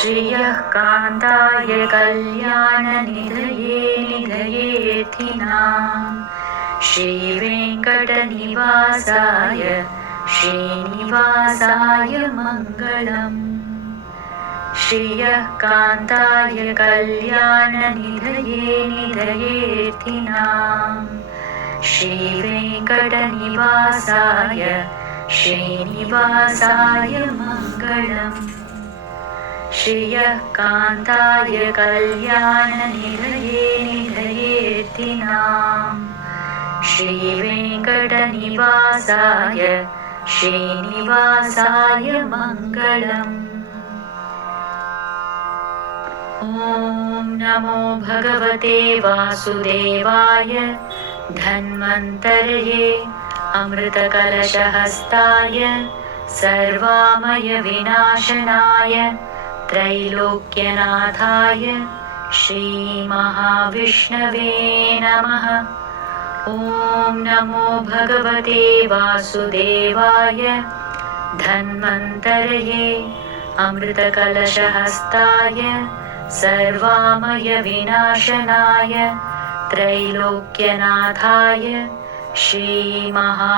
श्रियः कान्ताय कल्याणनिधये निधयेऽर्थिनां श्रीवेङ्कटनिवासाय श्रीनिवासाय मङ्गलम्। श्रियः कान्ताय कल्याणनिधये निधयेऽर्थिनां श्रीवेङ्कटनिवासाय श्रीनिवासाय मङ्गलम्। श्रियः कान्ताय कल्याणनिधये निधयेऽर्थिनां श्रीवेङ्कटनिवासाय श्रीनिवासाय मङ्गलम्। ॐ नमो भगवते वासुदेवाय धन्वन्तर्ये अमृतकलशहस्ताय सर्वामयविनाशनाय त्रैलोक्यनाथाय श्रीमहाविष्णवे नमः। ॐ नमो भगवते वासुदेवाय धन्वन्तर्ये अमृतकलशहस्ताय सर्वामयविनाशनाय त्रैलोक्यनाथाय श्रीमहा